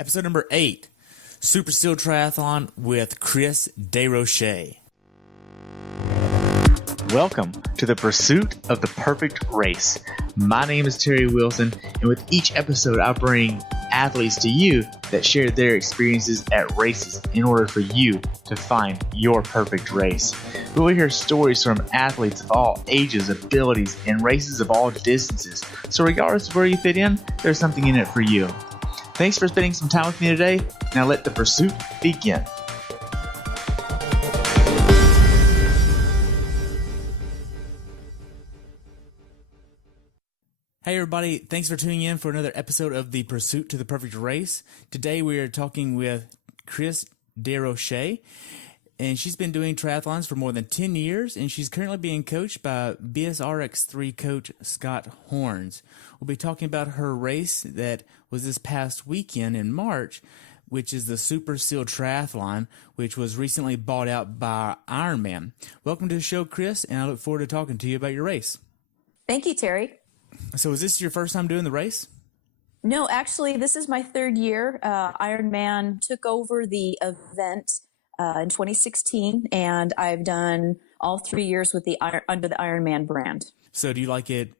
Episode number 8, Super Seal Triathlon with Chris Deroches. Welcome to the pursuit of the perfect race. My name is Terry Wilson, and with each episode I bring athletes to you that share their experiences at races in order for you to find your perfect race. We will hear stories from athletes of all ages, abilities, and races of all distances. So regardless of where you fit in, there's something in it for you. Thanks for spending some time with me today. Now let the pursuit begin. Hey everybody, thanks for tuning in for another episode of the Pursuit to the Perfect Race. Today we are talking with Chris Deroches, and she's been doing triathlons for more than 10 years, and she's currently being coached by BSRx3 coach Scott Horns. We'll be talking about her race that was this past weekend in March, which is the Super Seal Triathlon, which was recently bought out by Ironman. Welcome to the show, Chris, and I look forward to talking to you about your race. Thank you, Terry. So is this your first time doing the race? No, actually, this is my third year. Ironman took over the event in 2016, and I've done all 3 years with under the Ironman brand. So do you like it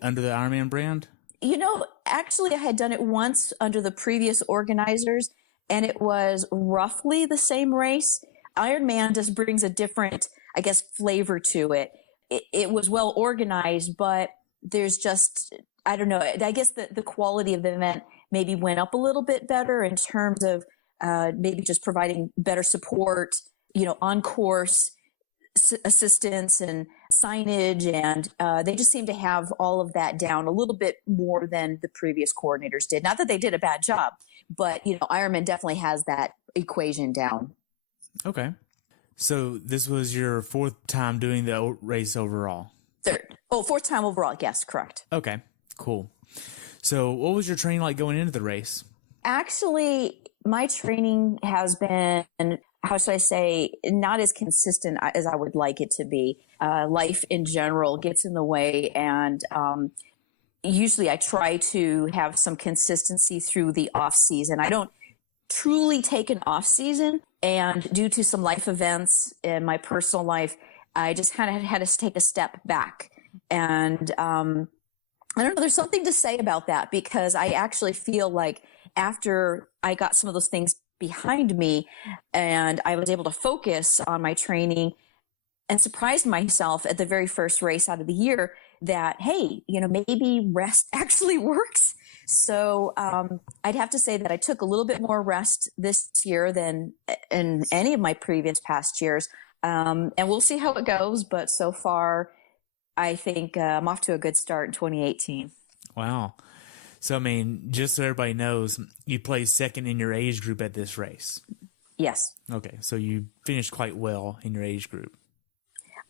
under the Ironman brand? You know, actually, I had done it once under the previous organizers, and it was roughly the same race. Ironman just brings a different, I guess, flavor to it. It was well organized, but there's just, I don't know, I guess the quality of the event maybe went up a little bit better in terms of maybe just providing better support, on course assistance and signage. And they just seem to have all of that down a little bit more than the previous coordinators did. Not that they did a bad job, but, Ironman definitely has that equation down. Okay. So this was your fourth time doing the race overall? Third. Oh, fourth time overall. Yes, correct. Okay, cool. So what was your training like going into the race? Actually, my training has been, how should I say, not as consistent as I would like it to be. Life in general gets in the way, and usually I try to have some consistency through the off season. I don't truly take an off season, and due to some life events in my personal life, I just kind of had to take a step back. And I don't know, there's something to say about that, because I actually feel like after I got some of those things behind me and I was able to focus on my training and surprised myself at the very first race out of the year that, hey, maybe rest actually works. So I'd have to say that I took a little bit more rest this year than in any of my previous past years. And we'll see how it goes. But so far, I think I'm off to a good start in 2018. Wow. So, just so everybody knows, you placed second in your age group at this race. Yes. Okay. So you finished quite well in your age group.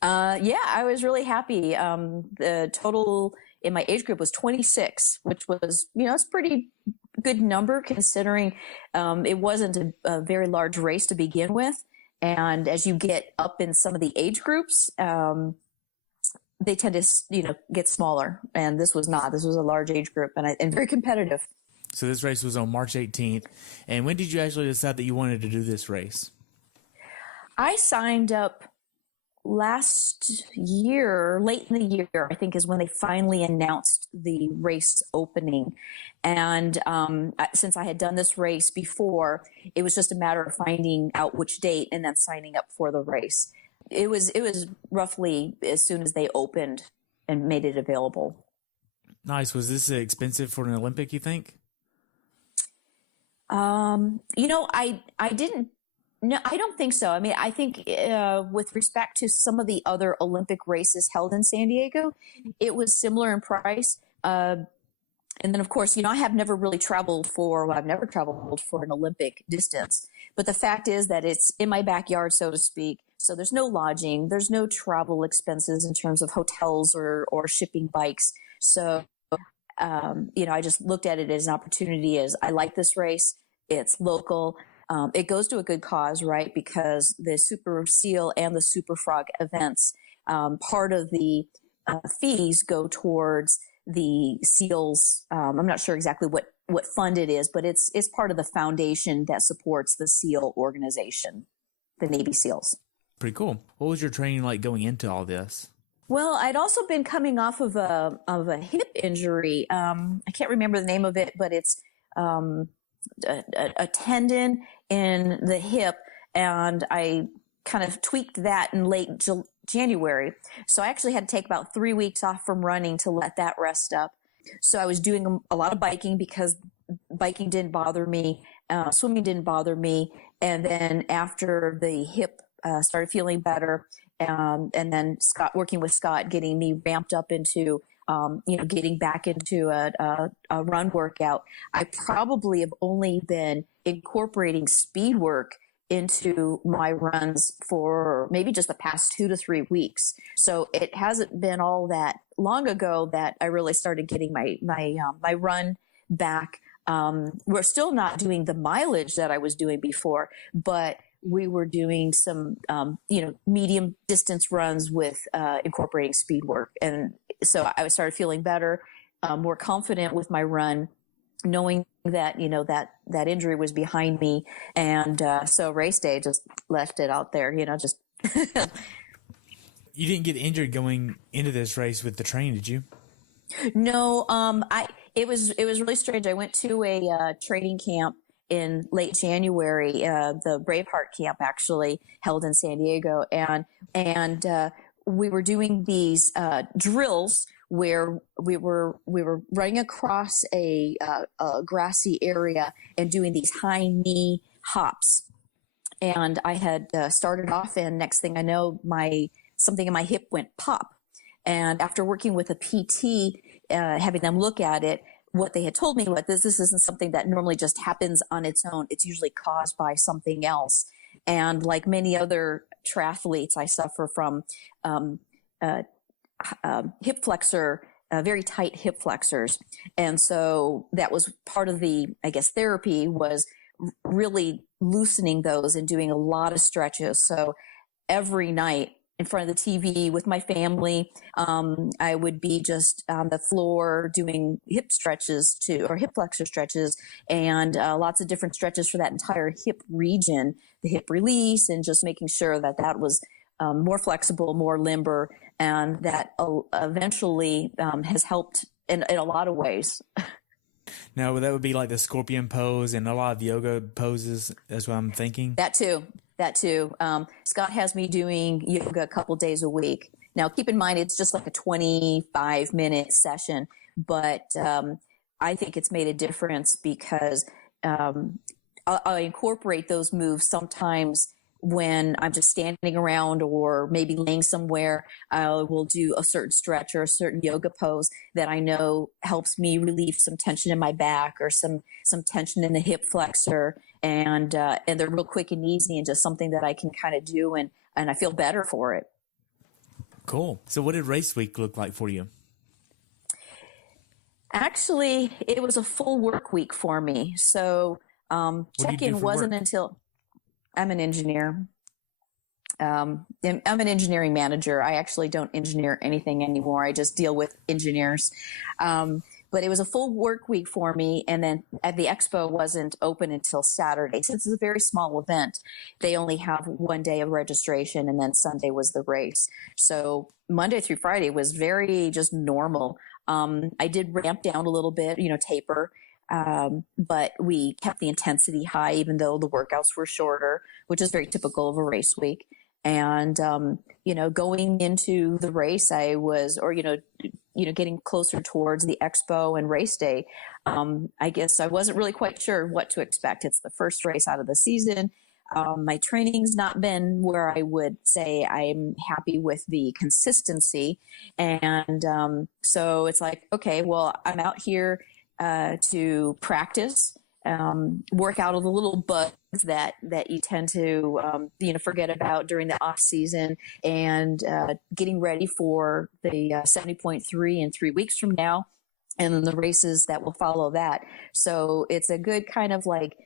Yeah, I was really happy. The total in my age group was 26, which was, it's a pretty good number considering it wasn't a very large race to begin with. And as you get up in some of the age groups, they tend to, get smaller. And this was not. This was a large age group and very competitive. So this race was on March 18th. And when did you actually decide that you wanted to do this race? I signed up last year, late in the year, I think is when they finally announced the race opening. And since I had done this race before, it was just a matter of finding out which date and then signing up for the race. It was roughly as soon as they opened and made it available. Nice. Was this expensive for an Olympic, you think? I didn't. No, I don't think so. I think with respect to some of the other Olympic races held in San Diego, it was similar in price. And then, of course, I have never really traveled I've never traveled for an Olympic distance. But the fact is that it's in my backyard, so to speak. So there's no lodging, there's no travel expenses in terms of hotels or shipping bikes. So, I just looked at it as an opportunity as I like this race. It's local. It goes to a good cause, right? Because the Super Seal and the Super Frog events, part of the fees go towards the SEALs. I'm not sure exactly what what fund it is, but it's part of the foundation that supports the SEAL organization, the Navy SEALs. Pretty cool. What was your training like going into all this? Well, I'd also been coming off of a hip injury. I can't remember the name of it, but it's a tendon in the hip, and I kind of tweaked that in late January. So I actually had to take about 3 weeks off from running to let that rest up. So I was doing a lot of biking because biking didn't bother me, swimming didn't bother me, and then after the hip started feeling better. And then working with Scott, getting me ramped up into, getting back into a run workout. I probably have only been incorporating speed work into my runs for maybe just the past 2 to 3 weeks. So it hasn't been all that long ago that I really started getting my run back. We're still not doing the mileage that I was doing before, but we were doing some, medium distance runs with incorporating speed work. And so I started feeling better, more confident with my run, knowing that, that injury was behind me. And so race day just left it out there, just. You didn't get injured going into this race with the train, did you? No, it was really strange. I went to a training camp in late January, the Braveheart camp actually held in San Diego, and we were doing these drills where we were running across a grassy area and doing these high knee hops. And I had started off, and next thing I know, something in my hip went pop. And after working with a PT, having them look at it, what they had told me was this isn't something that normally just happens on its own. It's usually caused by something else. And like many other triathletes, I suffer from hip flexor, very tight hip flexors. And so that was part of the, therapy was really loosening those and doing a lot of stretches. So every night in front of the TV with my family, I would be just on the floor doing hip stretches or hip flexor stretches, and lots of different stretches for that entire hip region, the hip release, and just making sure that was more flexible, more limber, and that eventually has helped in a lot of ways. Now, that would be like the scorpion pose and a lot of yoga poses. That's what I'm thinking. That too. Scott has me doing yoga a couple days a week. Now, keep in mind, it's just like a 25-minute session, but I think it's made a difference because I incorporate those moves sometimes when I'm just standing around or maybe laying somewhere. I will do a certain stretch or a certain yoga pose that I know helps me relieve some tension in my back or some tension in the hip flexor. And they're real quick and easy and just something that I can kind of do, and I feel better for it. Cool. So what did race week look like for you? Actually, it was a full work week for me. So check-in wasn't until I'm an engineer. I'm an engineering manager. I actually don't engineer anything anymore. I just deal with engineers. But it was a full work week for me. And then the expo wasn't open until Saturday. Since it's a very small event, they only have 1 day of registration, and then Sunday was the race. So Monday through Friday was very just normal. I did ramp down a little bit, taper. But we kept the intensity high, even though the workouts were shorter, which is very typical of a race week. And, going into the race, I was, getting closer towards the expo and race day. I guess I wasn't really quite sure what to expect. It's the first race out of the season. My training's not been where I would say I'm happy with the consistency. And, so it's like, okay, well, I'm out here to practice, work out all the little bugs that you tend to, forget about during the off season, and getting ready for the 70.3 in 3 weeks from now, and then the races that will follow that. So it's a good kind of like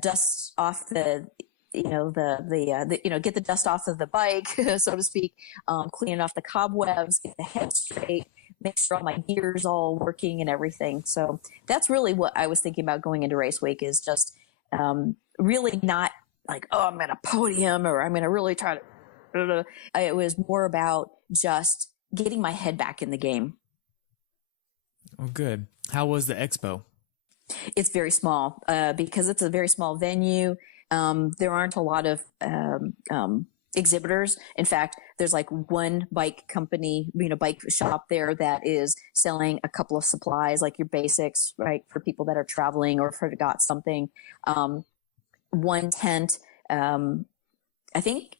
dust off the get the dust off of the bike, so to speak, cleaning off the cobwebs, get the head straight, make sure all my gear's all working and everything. So that's really what I was thinking about going into race week, is just really not like, oh, I'm going to podium or I'm going to really try to. It was more about just getting my head back in the game. Oh, good. How was the expo? It's very small because it's a very small venue. There aren't a lot of exhibitors. In fact, there's like one bike company, bike shop there that is selling a couple of supplies, like your basics, right, for people that are traveling or forgot something. One tent.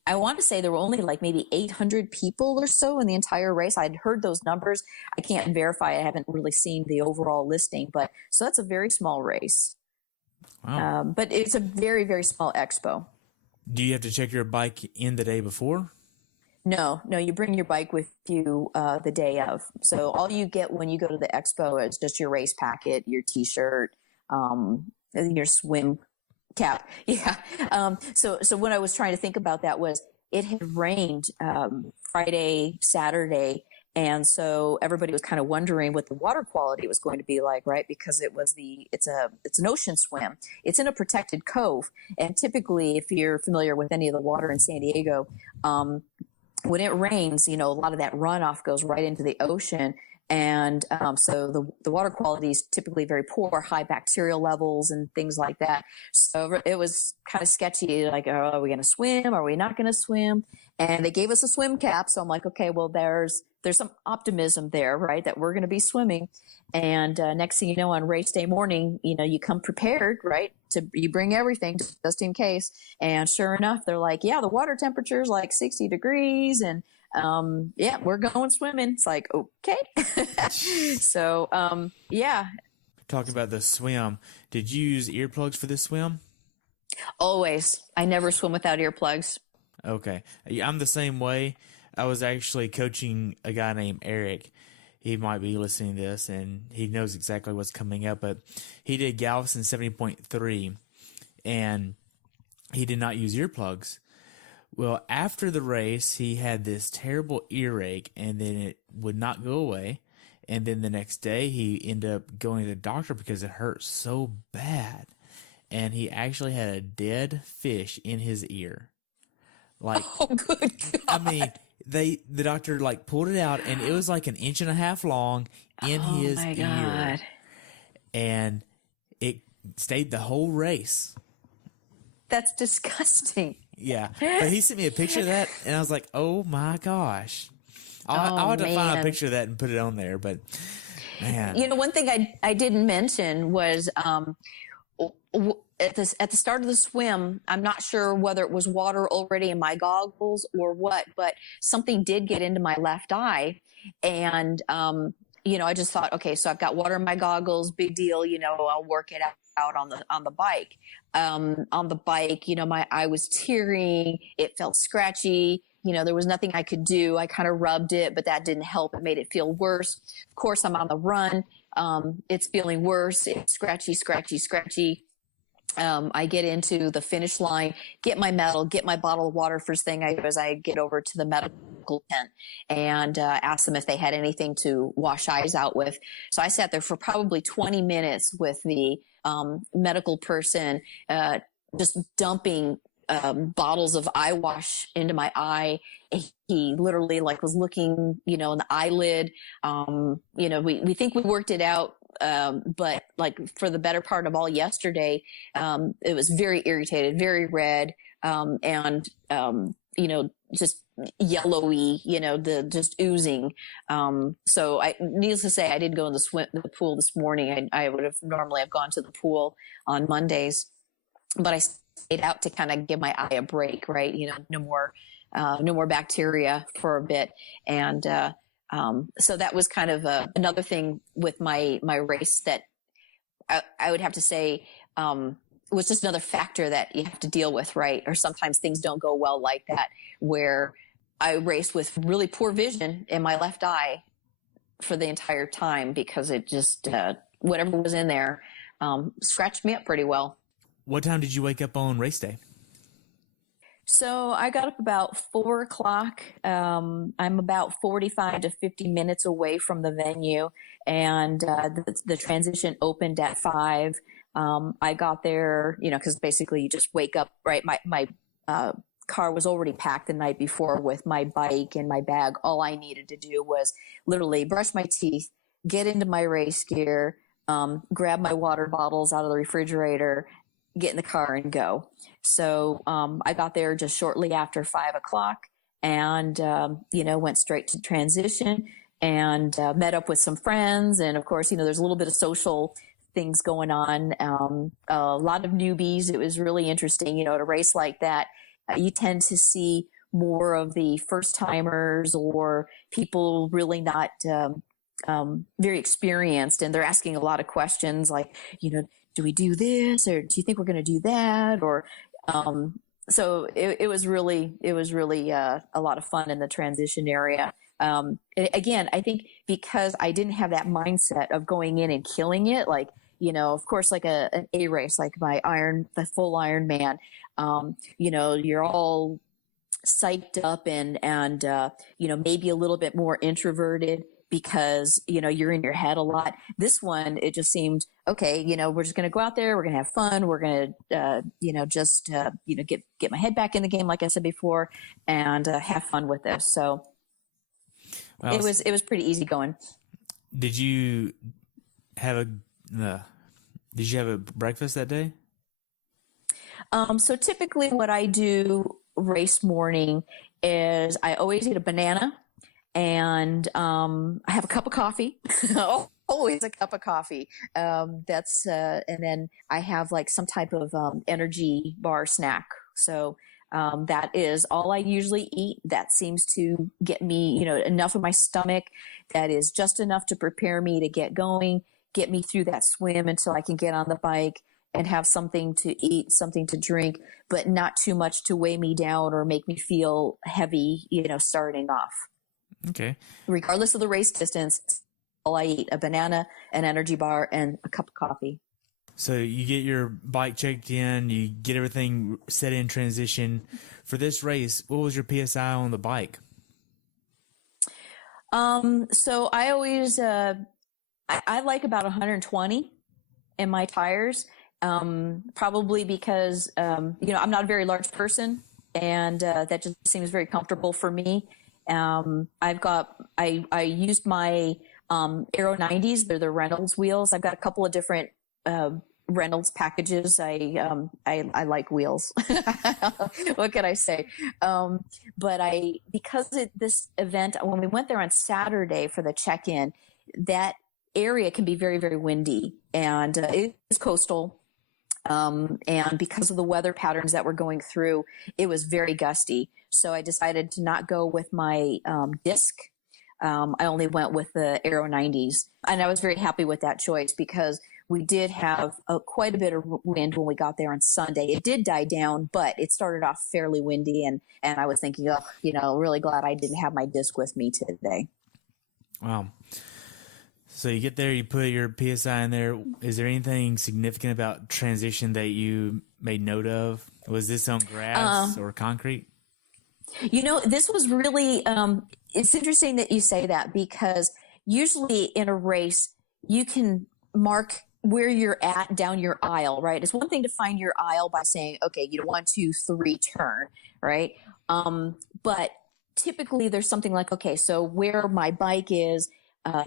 I want to say there were only like maybe 800 people or so in the entire race. I'd heard those numbers. I can't verify. I haven't really seen the overall listing, but so that's a very small race. Wow. But it's a very, very small expo. Do you have to check your bike in the day before? No, you bring your bike with you the day of. So all you get when you go to the expo is just your race packet, your T-shirt, your swim cap. Yeah. So what I was trying to think about that was it had rained Friday, Saturday. And so everybody was kind of wondering what the water quality was going to be like, right? Because it's an ocean swim. It's in a protected cove. And typically, if you're familiar with any of the water in San Diego, when it rains, a lot of that runoff goes right into the ocean. And so the water quality is typically very poor, high bacterial levels and things like that. So it was kind of sketchy, like, oh, are we going to swim? Are we not going to swim? And they gave us a swim cap. So I'm like, okay, well, there's some optimism there, right, that we're going to be swimming. And next thing you know, on race day morning, you come prepared, right, you bring everything just in case. And sure enough, they're like, yeah, the water temperature is like 60 degrees. And yeah, we're going swimming. It's like, okay. So, yeah. Talking about the swim, did you use earplugs for this swim? Always. I never swim without earplugs. Okay. I'm the same way. I was actually coaching a guy named Eric. He might be listening to this, and he knows exactly what's coming up, but he did Galveston 70.3, and he did not use earplugs. Well, after the race, he had this terrible earache, and then it would not go away. And then the next day, he ended up going to the doctor because it hurt so bad. And he actually had a dead fish in his ear. Like, oh, good God. I mean, the doctor like pulled it out, and it was like 1.5 inches long in his my ear. God. And it stayed the whole race. That's disgusting. Yeah, but he sent me a picture of that, and I was like, "Oh my gosh!" I'll have to find a picture of that and put it on there. But man, one thing I didn't mention was at the start of the swim, I'm not sure whether it was water already in my goggles or what, but something did get into my left eye, and I just thought, okay, so I've got water in my goggles, big deal. I'll work it out on the bike. On the bike, my eye was tearing. It felt scratchy. There was nothing I could do. I kind of rubbed it, but that didn't help. It made it feel worse. Of course, I'm on the run. It's feeling worse. It's scratchy. I get into the finish line, get my medal, get my bottle of water. First thing I do is I get over to the medical tent and ask them if they had anything to wash eyes out with. So I sat there for probably 20 minutes with the medical person, just dumping bottles of eye wash into my eye. He literally was looking, in the eyelid. We think we worked it out. But for the better part of all yesterday, it was very irritated, very red, and just yellowy, just oozing. So needless to say, I didn't go in the pool this morning. I would have normally have gone to the pool on Mondays, but I stayed out to kind of give my eye a break, right? No more bacteria for a bit. And, so that was kind of another thing with my race that I would have to say was just another factor that you have to deal with, right? Or sometimes things don't go well like that, where I raced with really poor vision in my left eye for the entire time because it just whatever was in there scratched me up pretty well. What time did you wake up on race day? So I got up about 4 o'clock. I'm about 45 to 50 minutes away from the venue, and the transition opened at 5. I got there, because basically you just wake up, right? My car was already packed the night before with my bike and my bag. All I needed to do was literally brush my teeth, get into my race gear, grab my water bottles out of the refrigerator, get in the car and go. So I got there just shortly after 5 o'clock and, went straight to transition and met up with some friends. And of course, there's a little bit of social things going on, a lot of newbies. It was really interesting, to race like that. You tend to see more of the first timers or people really not very experienced, and they're asking a lot of questions like, do we do this, or do you think we're going to do that? Or so it was really a lot of fun in the transition area. Again, I think because I didn't have that mindset of going in and killing it, like, of course, like an A race, like the full Ironman, you're all psyched up and maybe a little bit more introverted because, you're in your head a lot. This one, it just seemed, okay, we're just going to go out there. We're going to have fun. We're going to, get my head back in the game, like I said before, and have fun with this. So it was pretty easy going. Did you have a breakfast that day? So typically what I do race morning is I always eat a banana and I have a cup of coffee. Always a cup of coffee. And then I have like some type of energy bar snack. So that is all I usually eat. That seems to get me, enough of my stomach. That is just enough to prepare me to get going, get me through that swim until I can get on the bike and have something to eat, something to drink, but not too much to weigh me down or make me feel heavy, starting off. Okay. Regardless of the race distance, all I eat, a banana, an energy bar, and a cup of coffee. So you get your bike checked in, you get everything set in transition. For this race, what was your PSI on the bike? So I always, I like about 120 in my tires, probably because, I'm not a very large person and, that just seems very comfortable for me. I used my, Aero 90s. They're the Reynolds wheels. I've got a couple of different, Reynolds packages. I like wheels. What can I say? But because this event, when we went there on Saturday for the check-in, that area can be very, very windy and it is coastal. And because of the weather patterns that we're going through, it was very gusty. So I decided to not go with my disc. I only went with the Aero 90s, and I was very happy with that choice because we did have quite a bit of wind when we got there on Sunday. It did die down, but it started off fairly windy, and I was thinking, really glad I didn't have my disc with me today. Wow. So you get there, you put your PSI in there. Is there anything significant about transition that you made note of? Was this on grass or concrete? This was really, it's interesting that you say that because usually in a race, you can mark where you're at down your aisle, right? It's one thing to find your aisle by saying, okay, 1, 2, 3, turn, right? But typically there's something like, okay, so where my bike is,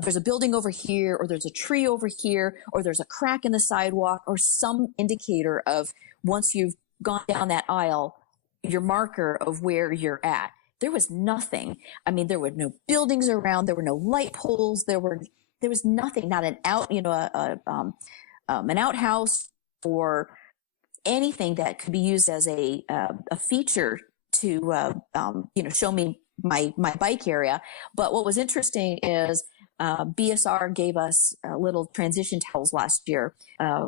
there's a building over here, or there's a tree over here, or there's a crack in the sidewalk, or some indicator of once you've gone down that aisle, your marker of where you're at. There was nothing. I mean, there were no buildings around. There were no light poles. There was nothing, not an an outhouse or anything that could be used as a feature to, show me my bike area. But what was interesting is, BSR gave us little transition towels last year,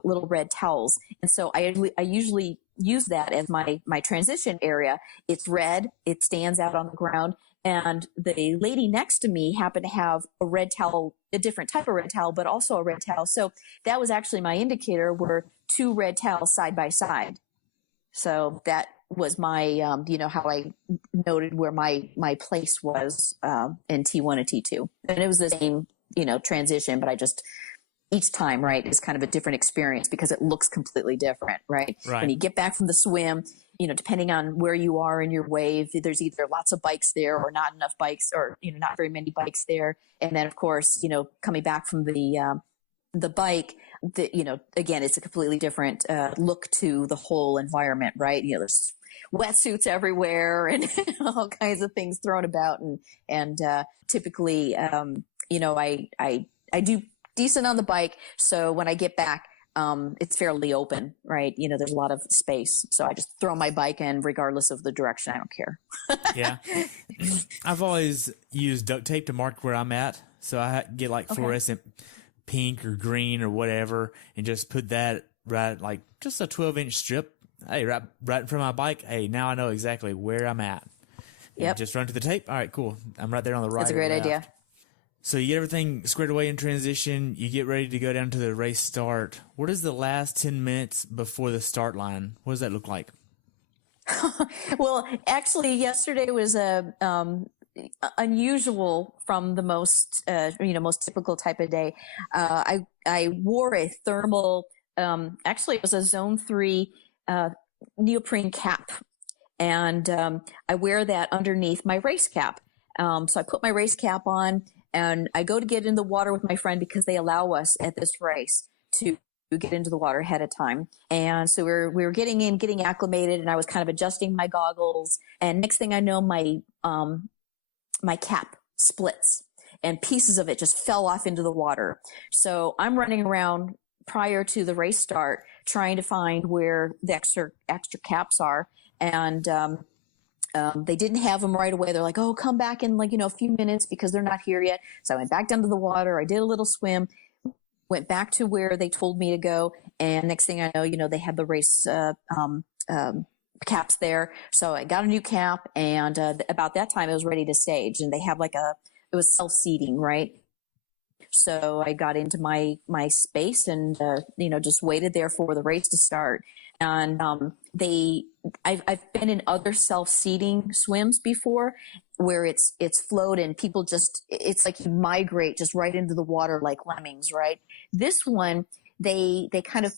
little red towels. And so I usually use that as my transition area. It's red. It stands out on the ground. And the lady next to me happened to have a red towel, a different type of red towel, but also a red towel. So that was actually my indicator, were 2 red towels side by side. So that my, how I noted where my place was, in T1 and T2. And it was the same, transition, but each time, right, is kind of a different experience because it looks completely different, right? Right. When you get back from the swim, depending on where you are in your wave, there's either lots of bikes there or not enough bikes, or, not very many bikes there. And then of course, coming back from the bike, again, it's a completely different, look to the whole environment, right? There's wetsuits everywhere and all kinds of things thrown about. And typically, I do decent on the bike. So when I get back, it's fairly open, right? There's a lot of space. So I just throw my bike in regardless of the direction. I don't care. Yeah. I've always used duct tape to mark where I'm at. So I get like fluorescent pink or green or whatever, and just put that right, like just a 12-inch strip. Hey, right in front of my bike. Hey, now I know exactly where I'm at. Yep. Just run to the tape. All right, cool. I'm right there on the right. That's a great idea. So you get everything squared away in transition. You get ready to go down to the race start. What is the last 10 minutes before the start line? What does that look like? Well, actually, yesterday was unusual from the most typical type of day. I wore a thermal. Actually, it was a Zone 3 neoprene cap, and I wear that underneath my race cap. So I put my race cap on. And I go to get in the water with my friend because they allow us at this race to get into the water ahead of time. And so we were getting acclimated, and I was kind of adjusting my goggles. And next thing I know, my cap splits and pieces of it just fell off into the water. So I'm running around prior to the race start trying to find where the extra caps are. And, they didn't have them right away. They're like, oh, come back in a few minutes because they're not here yet. So I went back down to the water. I did a little swim, went back to where they told me to go. And next thing I know, they had the race, caps there. So I got a new cap, and, about that time I was ready to stage, and they have it was self-seating, right? So I got into my space and, just waited there for the race to start. And, I've been in other self-seating swims before where it's flowed and people it's like you migrate just right into the water like lemmings, right? This one, they kind of,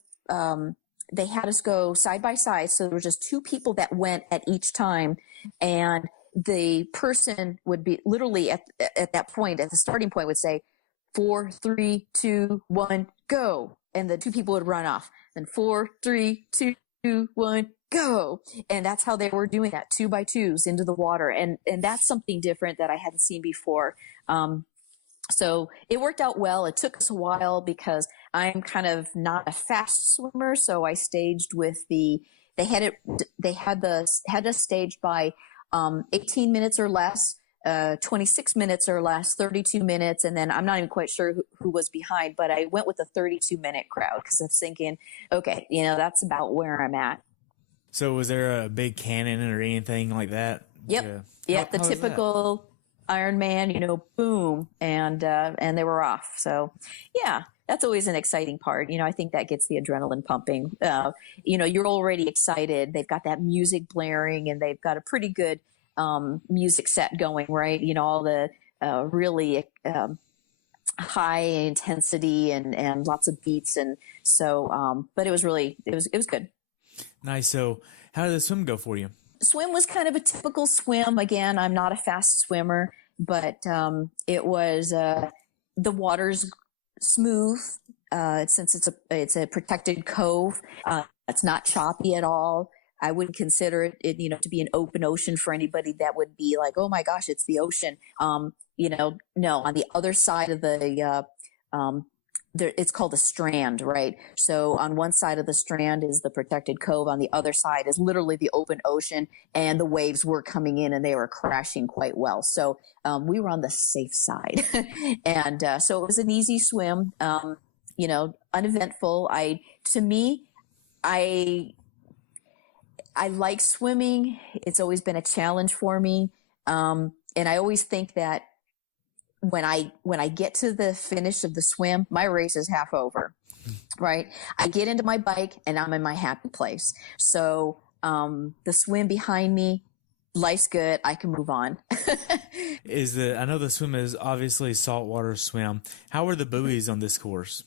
they had us go side by side. So there were just two people that went at each time, and the person would be literally at that point, at the starting point, would say 4, 3, 2, 1, go. And the two people would run off. Then 4, 3, 2, 1, go. And that's how they were doing that, 2 by 2s into the water. And that's something different that I hadn't seen before. So it worked out well. It took us a while because I'm kind of not a fast swimmer. So I staged with they had us staged by, 18 minutes or less, 26 minutes or less, 32 minutes. And then I'm not even quite sure who was behind, but I went with a 32-minute crowd because I was thinking, okay, that's about where I'm at. So was there a big cannon or anything like that? Yep. Yep. The typical Ironman, boom. And they were off. So yeah, that's always an exciting part. I think that gets the adrenaline pumping. You're already excited. They've got that music blaring, and they've got a pretty good music set going, right? All the really high intensity and lots of beats. And so, but it was good. Nice. So how did the swim go for you? Swim was kind of a typical swim. Again, I'm not a fast swimmer, but it was the water's smooth since it's a protected cove. It's not choppy at all. I wouldn't consider it to be an open ocean for anybody that would be like, oh my gosh, it's the ocean. No, on the other side of the it's called a strand, right? So on one side of the strand is the protected cove. On the other side is literally the open ocean, and the waves were coming in and they were crashing quite well. So we were on the safe side. And so it was an easy swim, uneventful. I like swimming. It's always been a challenge for me. And I always think that when I get to the finish of the swim, my race is half over, right? I get into my bike and I'm in my happy place. So the swim behind me, life's good. I can move on. I know the swim is obviously saltwater swim. How were the buoys on this course?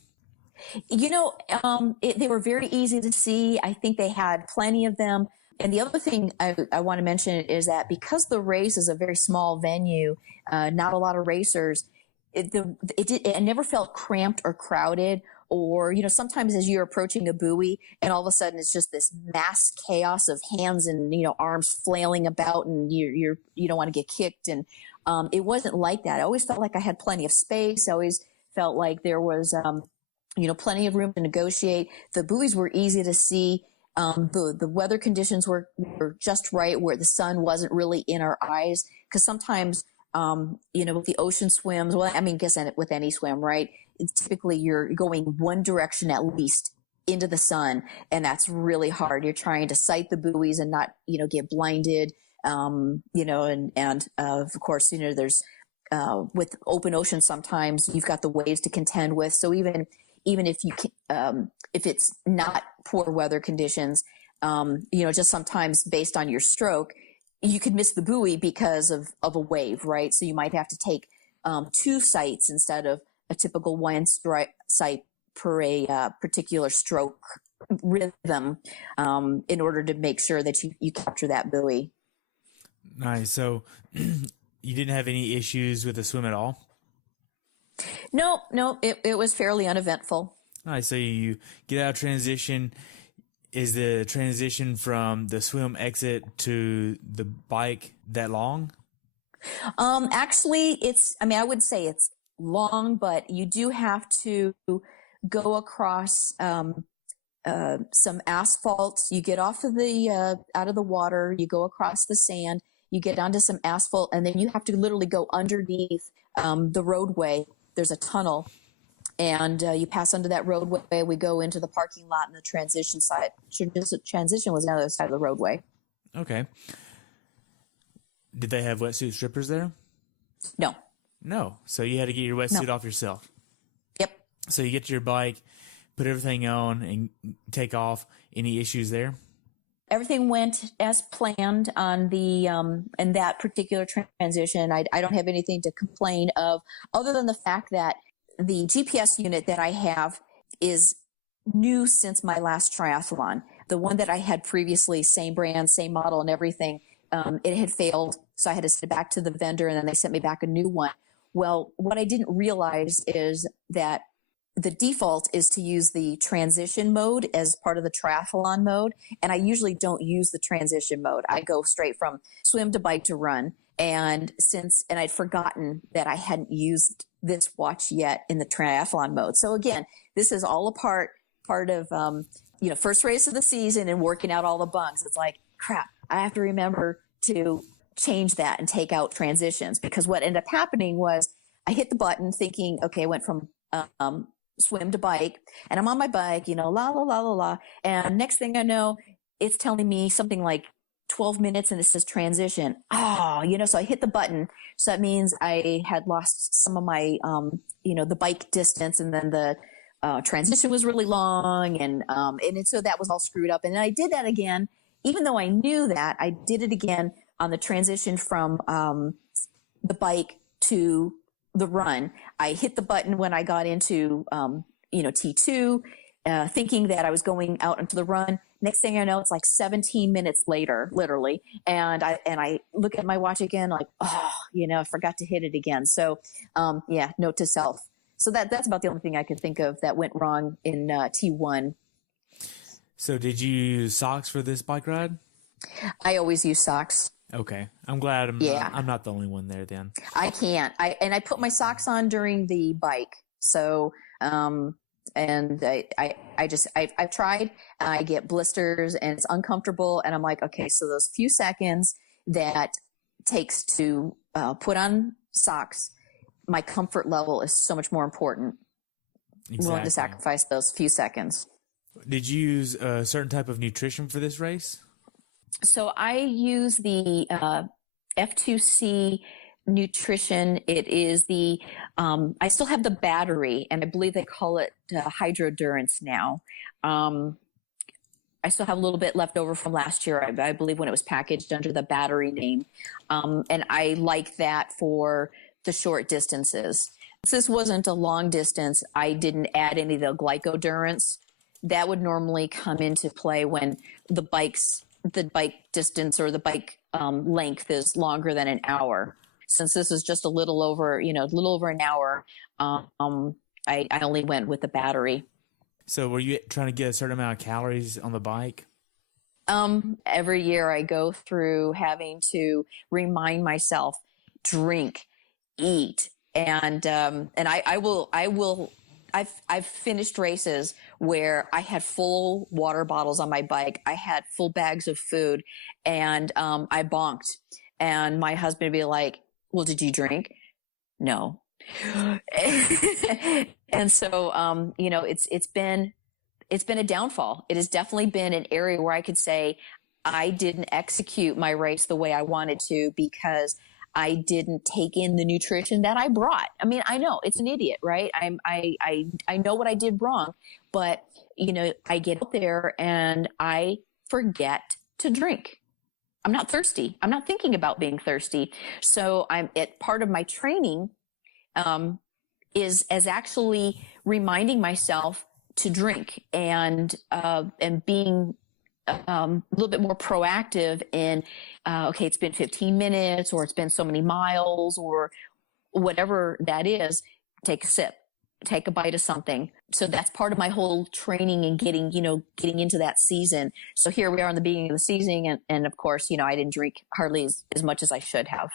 They were very easy to see. I think they had plenty of them. And the other thing I want to mention is that because the race is a very small venue, not a lot of racers, it never felt cramped or crowded. Or, sometimes as you're approaching a buoy and all of a sudden it's just this mass chaos of hands and, arms flailing about and you don't want to get kicked. And it wasn't like that. I always felt like I had plenty of space. I always felt like there was, plenty of room to negotiate. The buoys were easy to see. The weather conditions were just right where the sun wasn't really in our eyes. Because sometimes, with the ocean swims, guess with any swim, right? Typically you're going one direction at least into the sun, and that's really hard. You're trying to sight the buoys and not, get blinded. And of course, there's, with open ocean, sometimes you've got the waves to contend with. So even if if it's not poor weather conditions, just sometimes based on your stroke, you could miss the buoy because of a wave, right? So you might have to take, 2 sights instead of a typical one sight per a particular stroke rhythm, in order to make sure that you capture that buoy. Nice. So you didn't have any issues with the swim at all? No, it was fairly uneventful. Nice. So you get out of transition. Is the transition from the swim exit to the bike that long? Actually, I would say it's long, but you do have to go across some asphalt. You get off of out of the water, you go across the sand, you get onto some asphalt, and then you have to literally go underneath the roadway. There's a tunnel, and you pass under that roadway. We go into the parking lot, and the transition was on the other side of the roadway. Okay. Did they have wetsuit strippers there? No. So you had to get your wetsuit off yourself. Yep. So you get to your bike, put everything on, and take off. Any issues there? Everything went as planned on in that particular transition. I don't have anything to complain of, other than the fact that the GPS unit that I have is new since my last triathlon. The one that I had previously, same brand, same model and everything, it had failed. So I had to send it back to the vendor, and then they sent me back a new one. Well, what I didn't realize is that the default is to use the transition mode as part of the triathlon mode. And I usually don't use the transition mode. I go straight from swim to bike to run. And I'd forgotten that I hadn't used this watch yet in the triathlon mode. So again, this is all a part of, first race of the season and working out all the bugs. It's like, crap, I have to remember to change that and take out transitions, because what ended up happening was I hit the button thinking, okay, I went from, swim to bike, and I'm on my bike, la, la, la, la, la. And next thing I know, it's telling me something like 12 minutes and it says transition. So I hit the button. So that means I had lost some of my, the bike distance, and then the transition was really long. And so that was all screwed up. And then I did that again, even though I knew that. I did it again on the transition from the bike to the run. I hit the button when I got into, T2, thinking that I was going out into the run. Next thing I know, it's like 17 minutes later, literally. And I look at my watch again, like, I forgot to hit it again. So, note to self. So that's about the only thing I could think of that went wrong in T1. So did you use socks for this bike ride? I always use socks. Okay. I'm glad I'm not the only one there then. I can't. I put my socks on during the bike. So, and I've tried, I get blisters and it's uncomfortable. And I'm like, okay, so those few seconds that takes to put on socks, my comfort level is so much more important. Exactly. I'm willing to sacrifice those few seconds. Did you use a certain type of nutrition for this race? So I use the F2C nutrition. It is I still have the battery, and I believe they call it Hydrodurance now. I still have a little bit left over from last year, I believe, when it was packaged under the battery name. And I like that for the short distances. Since this wasn't a long distance, I didn't add any of the glycodurance. That would normally come into play when the bike distance or the bike length is longer than an hour. Since this is just a little over an hour, I only went with the battery. So were you trying to get a certain amount of calories on the bike? Every year I go through having to remind myself, drink, eat, and I've finished races where I had full water bottles on my bike. I had full bags of food, and I bonked. And my husband would be like, "Well, did you drink?" No. And so, it's been a downfall. It has definitely been an area where I could say I didn't execute my race the way I wanted to because I didn't take in the nutrition that I brought. I mean, I know it's an idiot, right? I know what I did wrong, but I get out there and I forget to drink. I'm not thirsty. I'm not thinking about being thirsty. So part of my training, is actually reminding myself to drink and being a little bit more proactive in, okay, it's been 15 minutes or it's been so many miles or whatever that is, take a sip, take a bite of something. So that's part of my whole training and getting into that season. So here we are in the beginning of the season. And of course, I didn't drink hardly as much as I should have.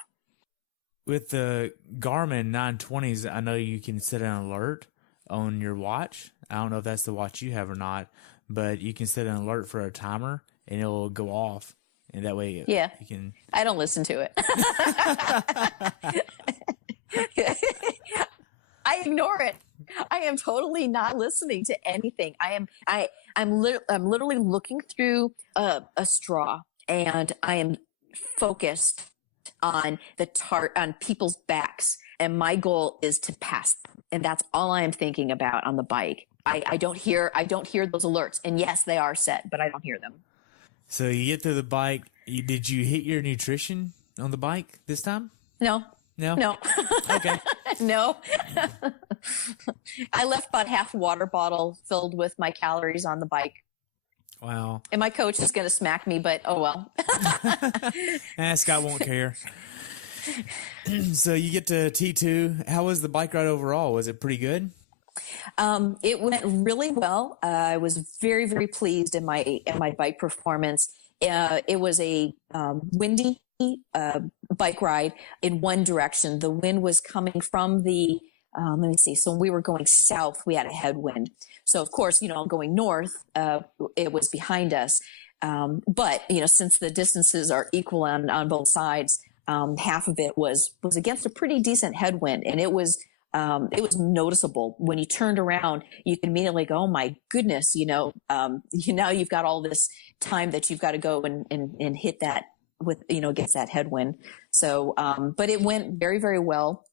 With the Garmin 920s, I know you can set an alert on your watch. I don't know if that's the watch you have or not, but you can set an alert for a timer and it'll go off. And that way you can... I don't listen to it. I ignore it. I am totally not listening to anything. I'm literally looking through a straw, and I am focused on on people's backs, and my goal is to pass them. And that's all I am thinking about on the bike. I don't hear those alerts, and yes, they are set, but I don't hear them. So you get to the bike. Did you hit your nutrition on the bike this time? No. Okay. No. I left about half a water bottle filled with my calories on the bike. Wow. And my coach is going to smack me, but oh well. Scott won't care. So you get to T2. How was the bike ride overall? Was it pretty good? It went really well. I was very, very pleased in my bike performance. It was a windy bike ride in one direction. The wind was coming from the let me see. So when we were going south, we had a headwind. So of course, going north, it was behind us. But since the distances are equal on both sides, half of it was against a pretty decent headwind, and it was noticeable. When you turned around, you could immediately go, oh my goodness, now you've got all this time that you've got to go and hit that with, against that headwind. So, but it went very, very well.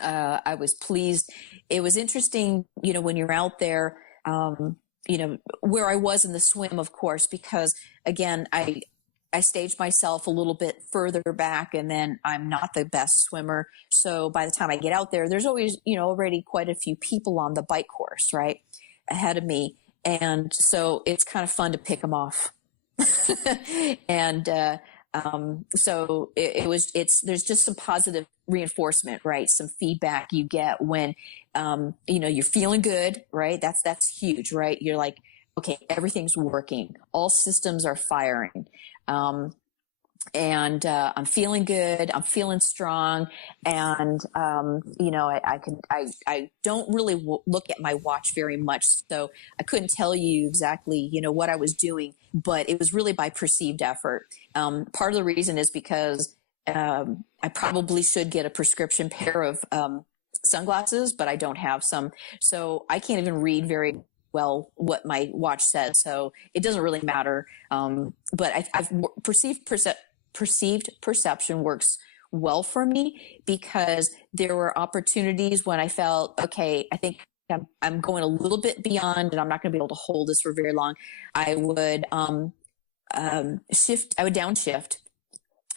I was pleased. It was interesting, when you're out there, where I was in the swim, of course, because again, I staged myself a little bit further back, and then I'm not the best swimmer. So by the time I get out there, there's always, already quite a few people on the bike course, right, ahead of me. And so it's kind of fun to pick them off. And, so there's just some positive reinforcement, right? Some feedback you get when, you're feeling good, right? That's huge, right? You're like, okay, everything's working. All systems are firing. And I'm feeling good. I'm feeling strong. And, I don't really look at my watch very much. So I couldn't tell you exactly, what I was doing, but it was really by perceived effort. Part of the reason is because, I probably should get a prescription pair of, sunglasses, but I don't have some. So I can't even read very well what my watch says. So it doesn't really matter. But I've perceived perception works well for me, because there were opportunities when I felt, okay, I think I'm going a little bit beyond and I'm not going to be able to hold this for very long, I would shift. I would downshift,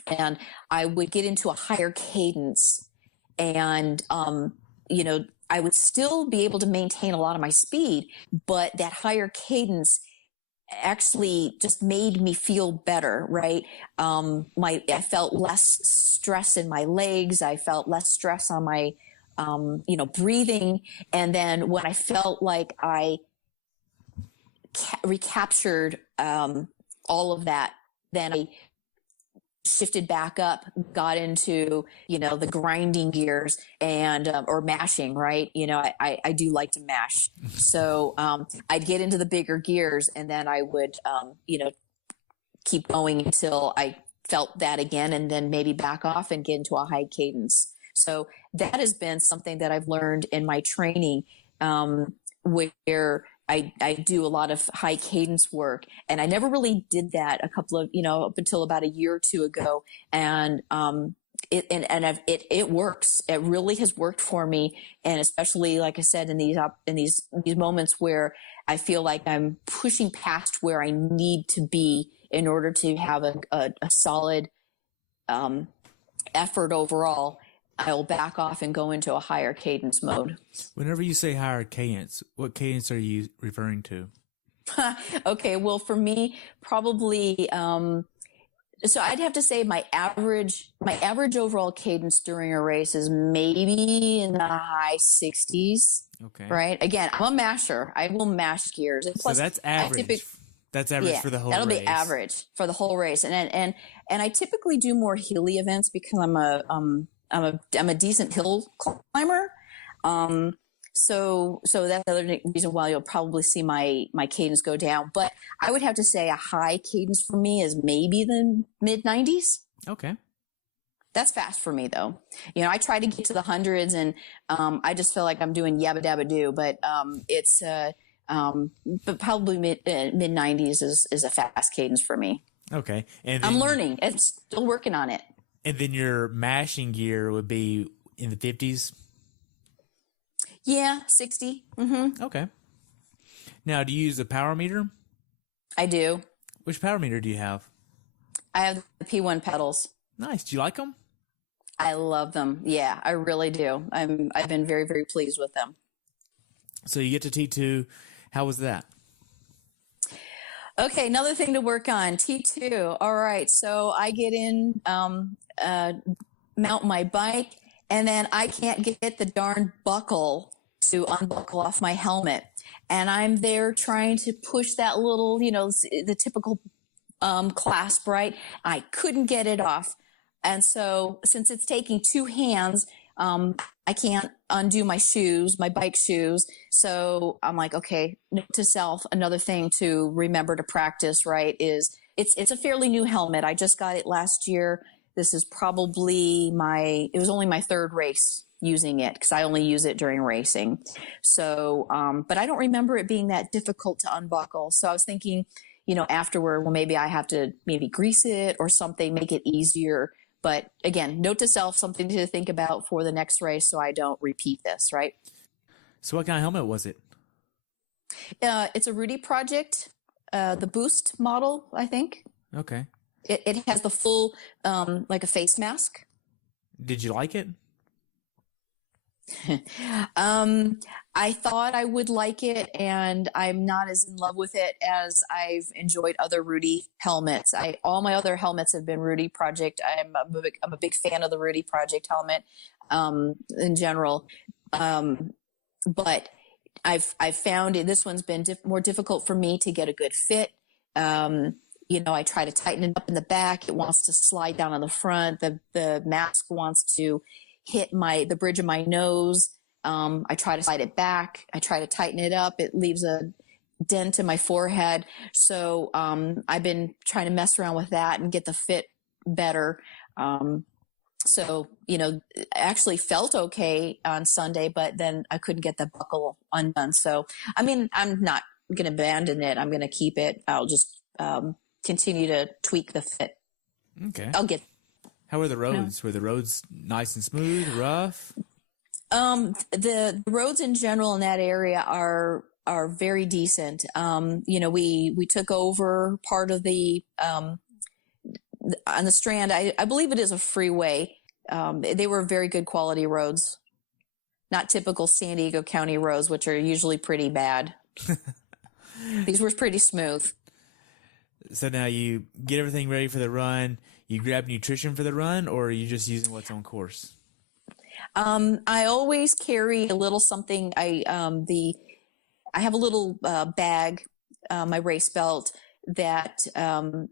and I would get into a higher cadence, and I would still be able to maintain a lot of my speed, but that higher cadence actually just made me feel better, right? I felt less stress in my legs. I felt less stress on my, breathing. And then when I felt like I recaptured all of that, then I shifted back up, got into, the grinding gears and, or mashing, right? I do like to mash. So, I'd get into the bigger gears and then I would, keep going until I felt that again and then maybe back off and get into a high cadence. So that has been something that I've learned in my training, where I do a lot of high cadence work, and I never really did that up until about a year or two ago. And, it works. It really has worked for me. And especially, like I said, in these moments where I feel like I'm pushing past where I need to be in order to have a solid, effort overall, I'll back off and go into a higher cadence mode. Whenever you say higher cadence, what cadence are you referring to? Okay, well, for me, probably, so I'd have to say my average overall cadence during a race is maybe in the high 60s. Okay. Right? Again, I'm a masher. I will mash gears. Plus, so that's average. That's average for the whole race. That'll be average for the whole race. And I typically do more hilly events because I'm a decent hill climber. So that's the other reason why you'll probably see my cadence go down. But I would have to say a high cadence for me is maybe the mid 90s. Okay. That's fast for me though. I try to get to the hundreds and, I just feel like I'm doing yabba dabba do, but, but probably mid 90s is a fast cadence for me. Okay. And then, I'm learning and still working on it. And then your mashing gear would be in the 50s? Yeah, 60. Mm-hmm. Okay. Now, do you use a power meter? I do. Which power meter do you have? I have the P1 pedals. Nice. Do you like them? I love them. Yeah, I really do. I've been very, very pleased with them. So you get to T2. How was that? Okay, another thing to work on, T2. All right, so I get in, mount my bike, and then I can't get the darn buckle to unbuckle off my helmet. And I'm there trying to push that little, the typical clasp, right? I couldn't get it off. And so since it's taking two hands, I can't undo my shoes, my bike shoes. So I'm like, okay, note to self, another thing to remember to practice, right, is it's a fairly new helmet. I just got it last year. This is probably it was only my third race using it because I only use it during racing. So, but I don't remember it being that difficult to unbuckle. So I was thinking, afterward, well, maybe I have to maybe grease it or something, make it easier. But again, note to self, something to think about for the next race so I don't repeat this, right? So what kind of helmet was it? It's a Rudy Project, the Boost model, I think. Okay. It has the full, like a face mask. Did you like it? I thought I would like it, and I'm not as in love with it as I've enjoyed other Rudy helmets. All my other helmets have been Rudy Project. I'm a big fan of the Rudy Project helmet, in general. But I've found this one's been more difficult for me to get a good fit. I try to tighten it up in the back. It wants to slide down on the front. The mask wants to hit the bridge of my nose. I try to slide it back. I try to tighten it up. It leaves a dent in my forehead. So, I've been trying to mess around with that and get the fit better. So, it actually felt okay on Sunday, but then I couldn't get the buckle undone. So, I'm not going to abandon it. I'm going to keep it. I'll just, continue to tweak the fit. Okay. I'll get. How were the roads? Were the roads nice and smooth, rough? The roads in general in that area are very decent. We took over part of on the Strand. I believe it is a freeway. They were very good quality roads, not typical San Diego County roads, which are usually pretty bad. These were pretty smooth. So now you get everything ready for the run. You grab nutrition for the run, or are you just using what's on course? I always carry a little something. I have a little bag, my race belt that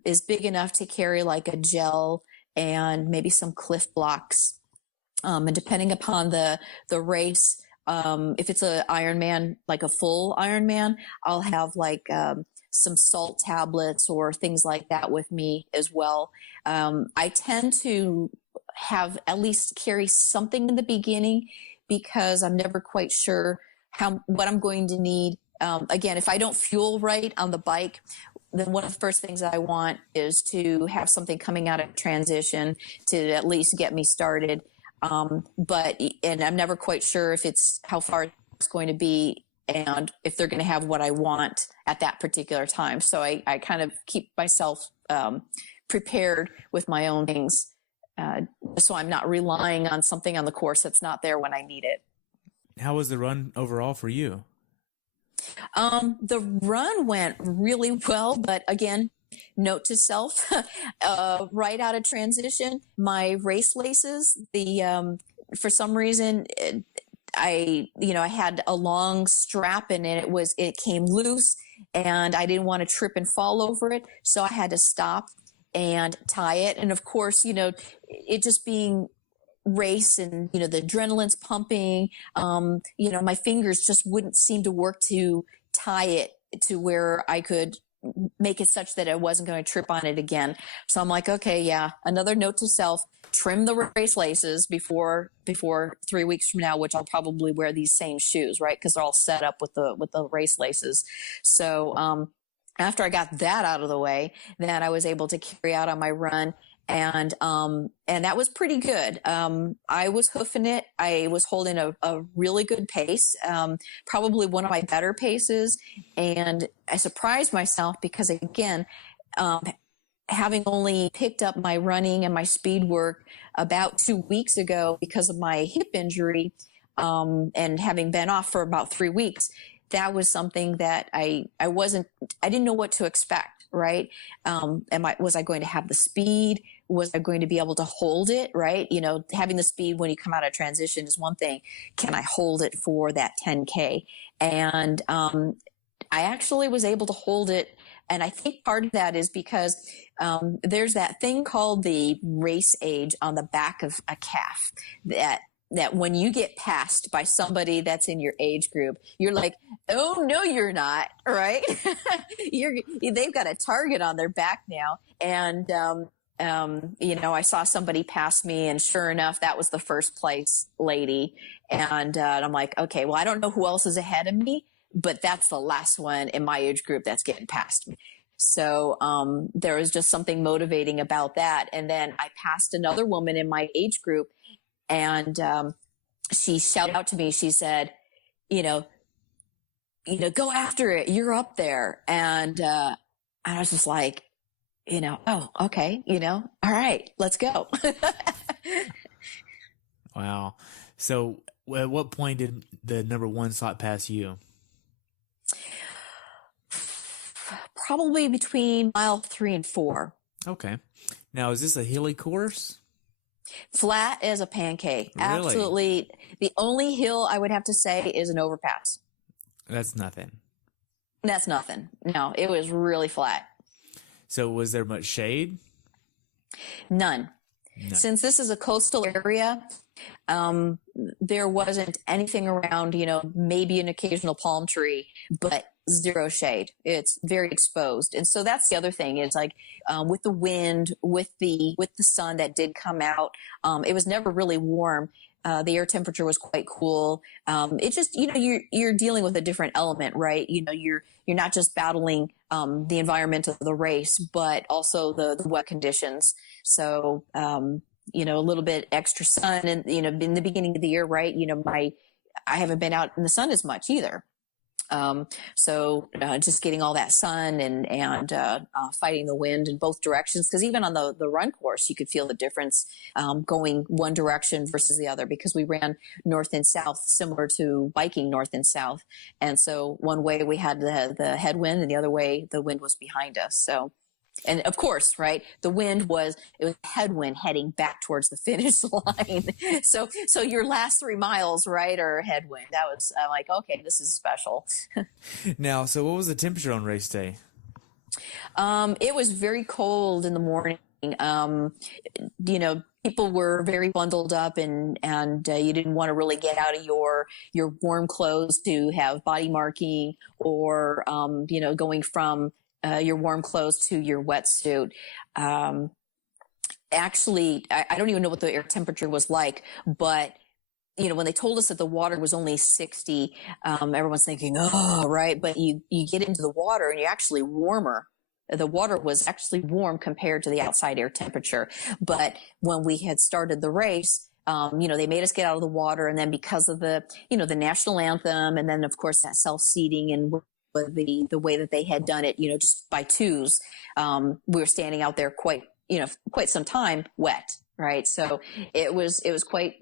is big enough to carry like a gel and maybe some Cliff Blocks. And depending upon the race, if it's a Ironman, like a full Ironman, I'll have like some salt tablets or things like that with me as well. I tend to have at least carry something in the beginning because I'm never quite sure what I'm going to need. Again, if I don't fuel right on the bike, then one of the first things I want is to have something coming out of transition to at least get me started. And I'm never quite sure if it's how far it's going to be and if they're going to have what I want at that particular time. So I kind of keep myself prepared with my own things. So I'm not relying on something on the course that's not there when I need it. How was the run overall for you? The run went really well, but again, note to self, right out of transition, my race laces, for some reason, I had a long strap and it came loose and I didn't want to trip and fall over it. So I had to stop and tie it. And of course, it just being race and, the adrenaline's pumping, my fingers just wouldn't seem to work to tie it to where I could make it such that I wasn't going to trip on it again. So I'm like, okay, yeah, another note to self, trim the race laces before 3 weeks from now, which I'll probably wear these same shoes, right? Because they're all set up with the race laces. So, after I got that out of the way, then I was able to carry out on my run. And that was pretty good. I was hoofing it. I was holding a really good pace, probably one of my better paces. And I surprised myself because again, having only picked up my running and my speed work about 2 weeks ago because of my hip injury, and having been off for about 3 weeks, that was something that I didn't know what to expect, right? Was I going to have the speed? Was I going to be able to hold it, right? Having the speed when you come out of transition is one thing. Can I hold it for that 10K? And I actually was able to hold it. And I think part of that is because there's that thing called the race age on the back of a calf that when you get passed by somebody that's in your age group, you're like, oh, no, you're not, right? They've got a target on their back now. And, I saw somebody pass me and sure enough, that was the first place lady. And I'm like, okay, well, I don't know who else is ahead of me, but that's the last one in my age group that's getting past me. So there was just something motivating about that. And then I passed another woman in my age group. And she shouted out to me. She said, go after it. You're up there. And I was just like, oh, okay. All right, let's go. Wow. So at what point did the number one slot pass you? Probably between mile 3 and 4. Okay. Now, is this a hilly course? Flat as a pancake. Really? Absolutely. The only hill I would have to say is an overpass. That's nothing. That's nothing. No, it was really flat. So was there much shade? None. Since this is a coastal area, there wasn't anything around, maybe an occasional palm tree, but zero shade. It's very exposed. And so that's the other thing is like, with the wind, with the sun that did come out, it was never really warm. The air temperature was quite cool. It just, you're dealing with a different element, right? You're not just battling, the environment of the race, but also the wet conditions. So, a little bit extra sun and, in the beginning of the year, right. I haven't been out in the sun as much either. So just getting all that sun and fighting the wind in both directions. Cause even on the run course, you could feel the difference, going one direction versus the other, because we ran north and south, similar to biking north and south. And so one way we had the headwind, and the other way the wind was behind us. So, and of course, right, it was headwind heading back towards the finish line. So your last 3 miles, right, are headwind. That was, I'm like, okay, this is special. Now, so what was the temperature on race day? It was very cold in the morning. People were very bundled up and you didn't want to really get out of your warm clothes to have body marking or, going from your warm clothes to your wetsuit. Actually, I don't even know what the air temperature was like, but when they told us that the water was only 60, everyone's thinking, oh, right. But you get into the water and you're actually warmer. The water was actually warm compared to the outside air temperature. But when we had started the race, they made us get out of the water. And then because of the national anthem, and then of course that self-seating and the way that they had done it, just by twos, we were standing out there quite some time wet, right? So it was quite,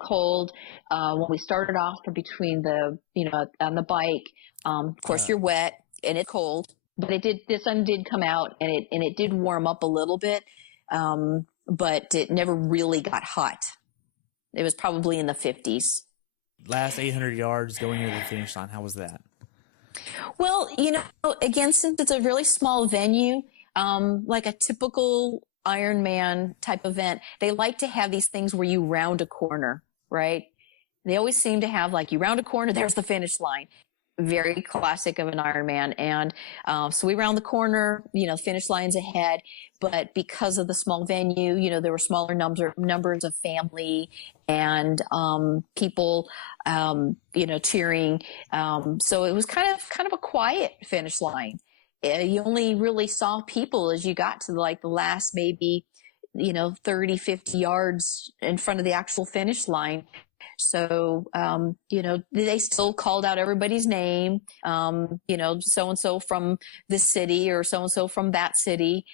cold. When we started off between on the bike, of course you're wet and it's cold, but the sun did come out and it did warm up a little bit. But it never really got hot. It was probably in the 50s. Last 800 yards going near the finish line. How was that? Well, again, since it's a really small venue, like a typical Ironman type event, they like to have these things where you round a corner, right? They always seem to have like you round a corner, there's the finish line. Very classic of an Ironman. And so we round the corner, finish line's ahead. But because of the small venue, there were smaller numbers of family and people, cheering. So it was kind of a quiet finish line. You only really saw people as you got to like the last maybe, 30, 50 yards in front of the actual finish line. So, they still called out everybody's name, so-and-so from this city or so-and-so from that city.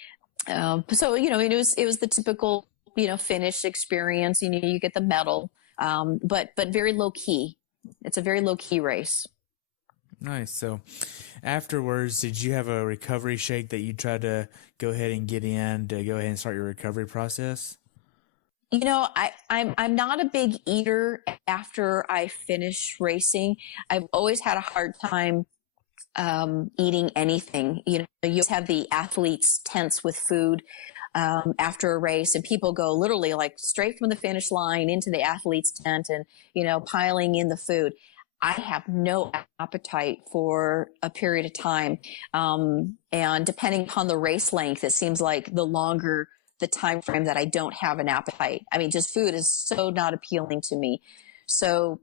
So, it was the typical, finish experience. You get the medal, but very low key. It's a very low key race. Nice. So afterwards, did you have a recovery shake that you tried to go ahead and get in to go ahead and start your recovery process? I'm not a big eater after I finish racing. I've always had a hard time eating anything. You have the athletes' tents with food after a race, and people go literally like straight from the finish line into the athlete's tent and, piling in the food. I have no appetite for a period of time. And depending upon the race length, it seems like the longer the time frame that I don't have an appetite. I mean, just food is so not appealing to me. So,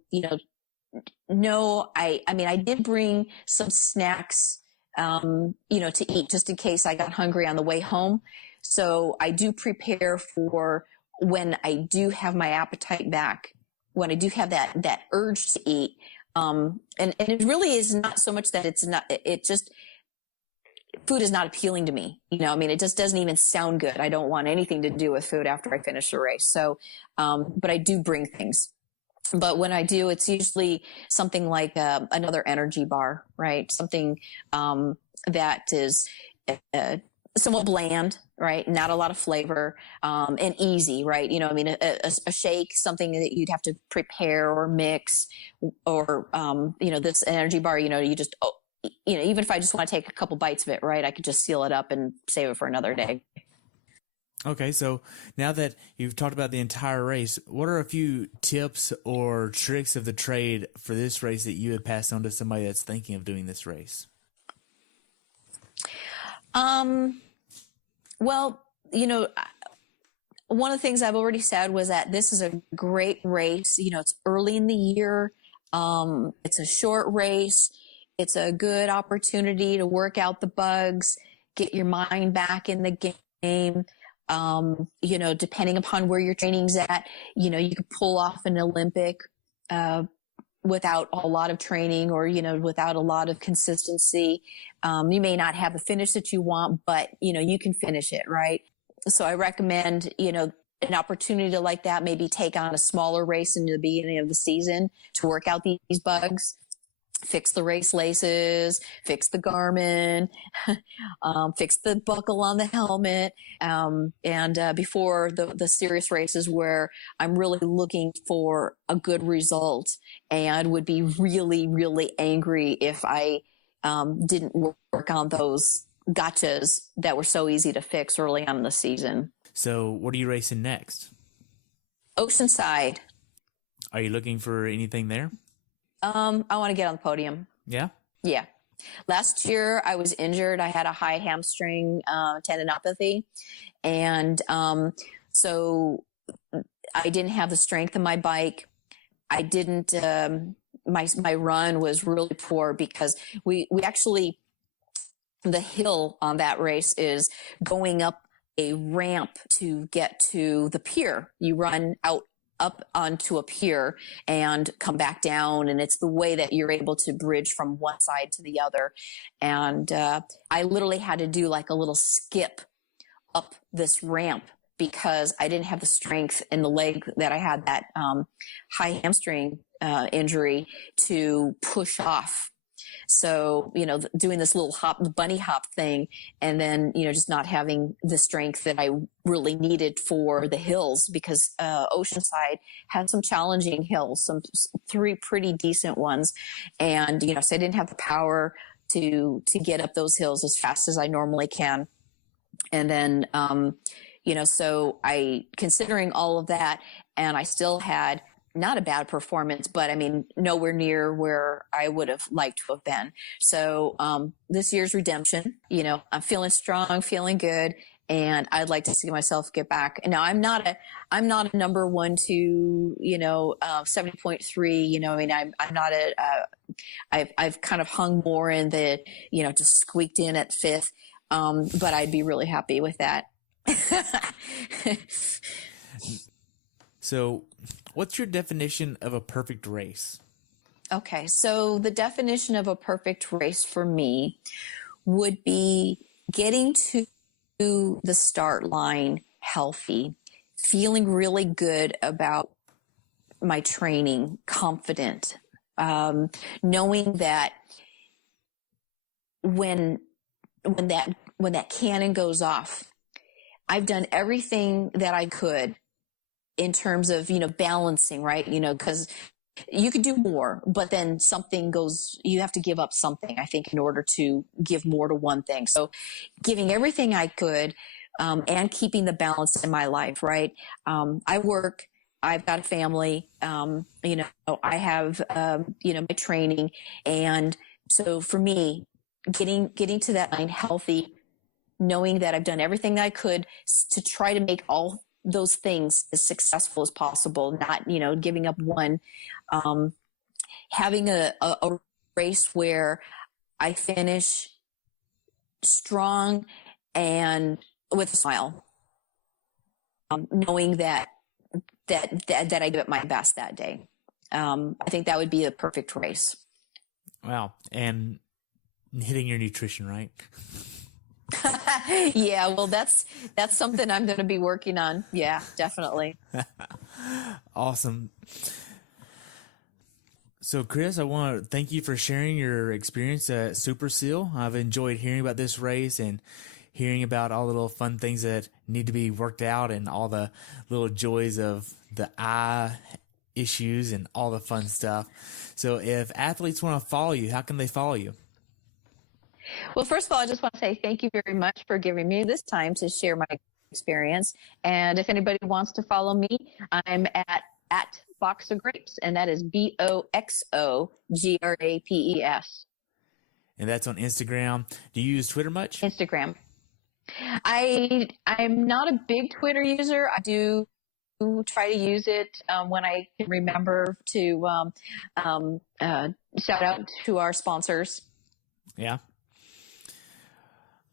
no, I did bring some snacks, to eat just in case I got hungry on the way home. So I do prepare for when I do have my appetite back, when I do have that urge to eat. And it really is not so much that food is not appealing to me. It just doesn't even sound good. I don't want anything to do with food after I finish a race. So, but I do bring things. But when I do, it's usually something like another energy bar, right? Something that is somewhat bland, right? Not a lot of flavor, and easy, right? A shake, something that you'd have to prepare or mix, or this energy bar, you just even if I just want to take a couple bites of it, right, I could just seal it up and save it for another day. Okay, so now that you've talked about the entire race, what are a few tips or tricks of the trade for this race that you would pass on to somebody that's thinking of doing this race? Well, one of the things I've already said was that this is a great race. It's early in the year. It's a short race. It's a good opportunity to work out the bugs, get your mind back in the game. Depending upon where your training's at, you could pull off an Olympic, without a lot of training or, without a lot of consistency. You may not have the finish that you want, but, you can finish it, right? So I recommend, an opportunity to like that, maybe take on a smaller race in the beginning of the season to work out these bugs. Fix the race laces, fix the Garmin, fix the buckle on the helmet. Before the serious races where I'm really looking for a good result and would be really, really angry if I didn't work on those gotchas that were so easy to fix early on in the season. So what are you racing next? Oceanside. Are you looking for anything there? I want to get on the podium. Yeah? Yeah. Last year I was injured. I had a high hamstring tendinopathy. And so I didn't have the strength in my bike. I didn't, my run was really poor because we actually, the hill on that race is going up a ramp to get to the pier. You run up onto a pier and come back down. And it's the way that you're able to bridge from one side to the other. And I literally had to do like a little skip up this ramp because I didn't have the strength in the leg that I had that high hamstring injury to push off. So, doing this little bunny hop thing and then, just not having the strength that I really needed for the hills because Oceanside had some challenging hills, some 3 pretty decent ones. And, so I didn't have the power to get up those hills as fast as I normally can. And then, so considering all of that, and I still had not a bad performance, but I mean, nowhere near where I would have liked to have been. So, this year's redemption, I'm feeling strong, feeling good, and I'd like to see myself get back. Now, I'm not a number 1, 2, 70.3, I mean, I'm not I've kind of hung more in the, just squeaked in at 5th. But I'd be really happy with that. So what's your definition of a perfect race? Okay. So the definition of a perfect race for me would be getting to the start line healthy, feeling really good about my training, confident, knowing that when that cannon goes off, I've done everything that I could in terms of, balancing, right? Because you could do more, but then something goes, you have to give up something, I think, in order to give more to one thing. So giving everything I could, and keeping the balance in my life, right? I work, I've got a family, I have, my training. And so for me, getting to that line healthy, knowing that I've done everything I could to try to make all those things as successful as possible, not, giving up one, having a race where I finish strong and with a smile, knowing that I give it my best that day. I think that would be a perfect race. Wow. And hitting your nutrition, right? Yeah, well, that's something I'm going to be working on. Yeah, definitely. Awesome. So, Chris, I want to thank you for sharing your experience at Super Seal. I've enjoyed hearing about this race and hearing about all the little fun things that need to be worked out and all the little joys of the eye issues and all the fun stuff. So if athletes want to follow you, how can they follow you? Well, first of all, I just want to say thank you very much for giving me this time to share my experience. And if anybody wants to follow me, I'm at Box of Grapes, and that is BOXOGRAPES. And that's on Instagram. Do you use Twitter much? Instagram. I'm not a big Twitter user. I do try to use it when I can remember to shout out to our sponsors. Yeah.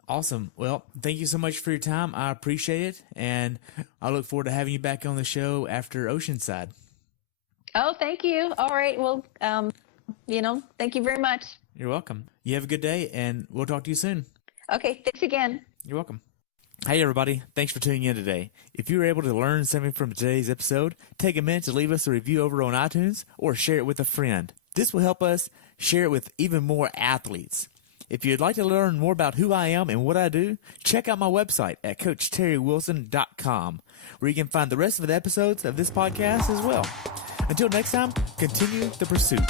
Awesome. Well, thank you so much for your time. I appreciate it. And I look forward to having you back on the show after Oceanside. Oh, thank you. All right. Well, thank you very much. You're welcome. You have a good day, and we'll talk to you soon. Okay. Thanks again. You're welcome. Hey, everybody. Thanks for tuning in today. If you were able to learn something from today's episode, take a minute to leave us a review over on iTunes or share it with a friend. This will help us share it with even more athletes. If you'd like to learn more about who I am and what I do, check out my website at CoachTerryWilson.com, where you can find the rest of the episodes of this podcast as well. Until next time, continue the pursuit.